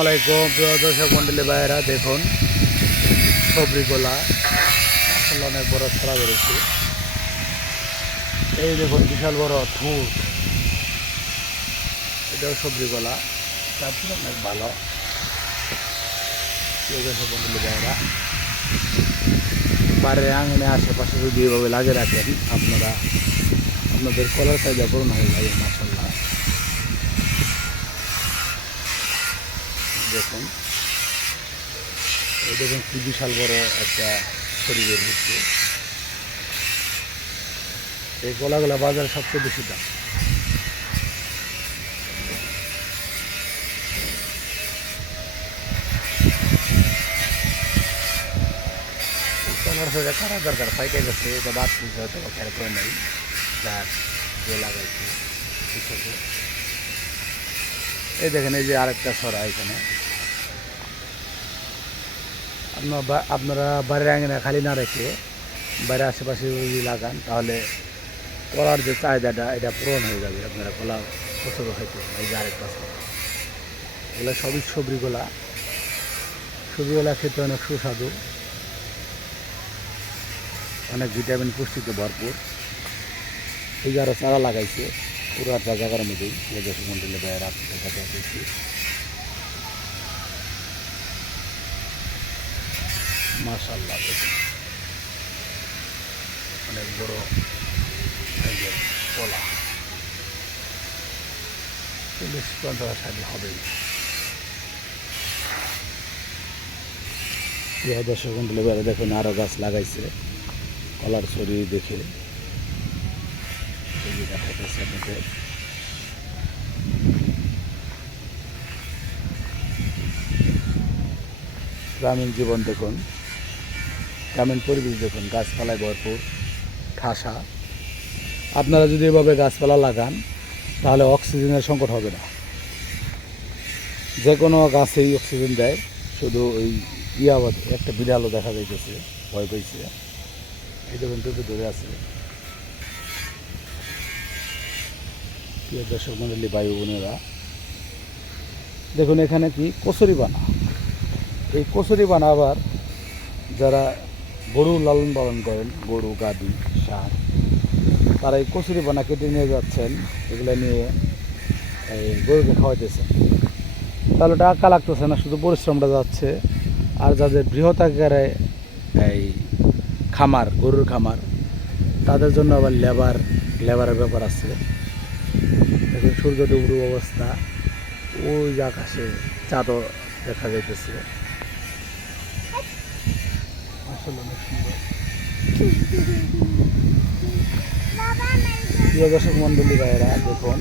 আসসালামাইকুম প্রিয় দর্শক মন্ডলী ভাইয়েরা, দেখুন সবরি গোলা আসলে অনেক বড় ছড়া বেড়েছে। এই দেখুন বিশাল বড় থুর, এটাও সবরি গোলা, তারপরে অনেক ভালো। প্রিয় দর্শক মন্ডলী ভাইয়েরা, বাড়ির আঙিনে আশেপাশে যদি এভাবে লাগিয়ে রাখেন আপনারা, আপনাদের কলার চাহিদা পূরণ হয়ে যাবে মাশাআল্লাহ। দেখুন এই দেখুন কি বিশাল বড় একটা ছড়ি বের হচ্ছে। এই কলাগুলা বাজারে সবচেয়ে বেশি দাম। কলার ছড়িটা কারা দরকার পাইতে গেছে, এটা বাদ দিতে হয়তো খেয়াল করে নেই, যার যে লাগাইছে। এই দেখেন এই যে আরেকটা ছড়া এখানে। আপনারা বাড়ির আঙিনা খালি না রেখে বাইরের আশেপাশে যদি লাগান তাহলে কলার যে চাহিদাটা এটা পূরণ হয়ে যাবে। আপনারা কলা পছন্দ খাইতে এই যে আরেকটা ছড়া, এগুলো সবই সবরিগোলা। সবরিগোলা খেতে অনেক সুস্বাদু, অনেক ভিটামিন পুষ্টিতে ভরপুর। এই যারা চারা লাগাইছে পুরো একটা জায়গার মধ্যেই দর্শক মন্ডলী বাইরে আপনাদের কাছে এসেছি। মাশাআল্লাহ, দেখুন অনেক বড় কলা, 40-50 সালে হবেই। দর্শক মন্ডলী বাইরে দেখুন আরো গাছ লাগাইছে কলার ছড়ি দেখে দেখাইতেছে আপনাদের। গ্রামীণ জীবন দেখুন, গ্রামীণ পরিবেশ দেখুন, গাছপালায় ভরপুর, ঠাসা। আপনারা যদি এভাবে গাছপালা লাগান তাহলে অক্সিজেনের সংকট হবে না। যে কোনো গাছেই অক্সিজেন দেয়, শুধু ওই ইয়াবাদ একটা বিড়ালও দেখা যাইতেছে, ভয় পেয়েছে। এই দেখুন টুপি ধরে আছে। প্রিয় দর্শক মন্ডলী ভাই বোনেরা, দেখুন এখানে কি কচুরি বানা। এই কচুরি বানা আবার যারা গরু লালন পালন করেন, গরু গাভী ষাঁড়, তারা এই কচুরি বানা কেটে নিয়ে যাচ্ছেন, এগুলো নিয়ে এই গরুকে খাওয়াইতেছেন। তাহলে টাকা লাগতেছে না, শুধু পরিশ্রমটা যাচ্ছে। আর যাদের বৃহৎ আকারে এই খামার, গরুর খামার, তাদের জন্য আবার লেবারের ব্যাপার আছে। দেখুন সূর্য ডুবুর অবস্থা, ওই যে আকাশে চাঁদও দেখা যাইতেছে, আসলে অনেক সুন্দর। প্রিয় দর্শক মন্ডলী ভাইয়েরা, দেখুন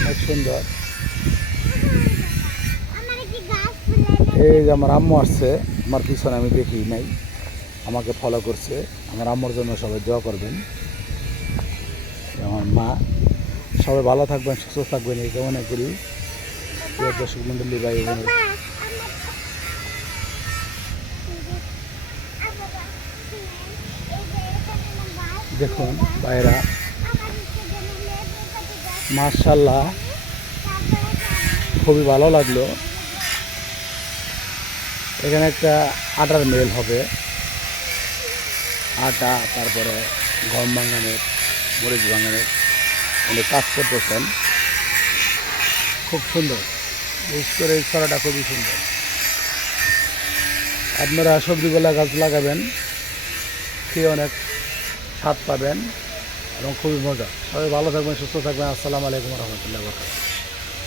অনেক সুন্দর। এই যে আমার আম্মু আসছে আমার পিছনে, আমি দেখি নাই, আমাকে ফলো করছে। আমার আম্মুর জন্য সবাই দোয়া করবেন। আমার মা, সবাই ভালো থাকবেন, সুস্থ থাকবেন এই কামনা করি। প্রিয় দর্শক মন্ডলী ভাই বোনের, দেখুন ভাইরা, মাশাআল্লাহ খুবই ভালো লাগলো। এখানে একটা আটার মিল হবে, আটা, তারপরে গম ভাঙানোর, মরিচ ভাঙানোর অনেক কাজ করতেছেন। খুব সুন্দর, বিশেষ করে এই ছড়াটা খুবই সুন্দর। আপনারা সবজিগুলা গাছ লাগাবেন, খেয়ে অনেক স্বাদ পাবেন এবং খুবই মজা। সবাই ভালো থাকবেন, সুস্থ থাকবেন। আসসালামু আলাইকুম রহমতুল্লাহ।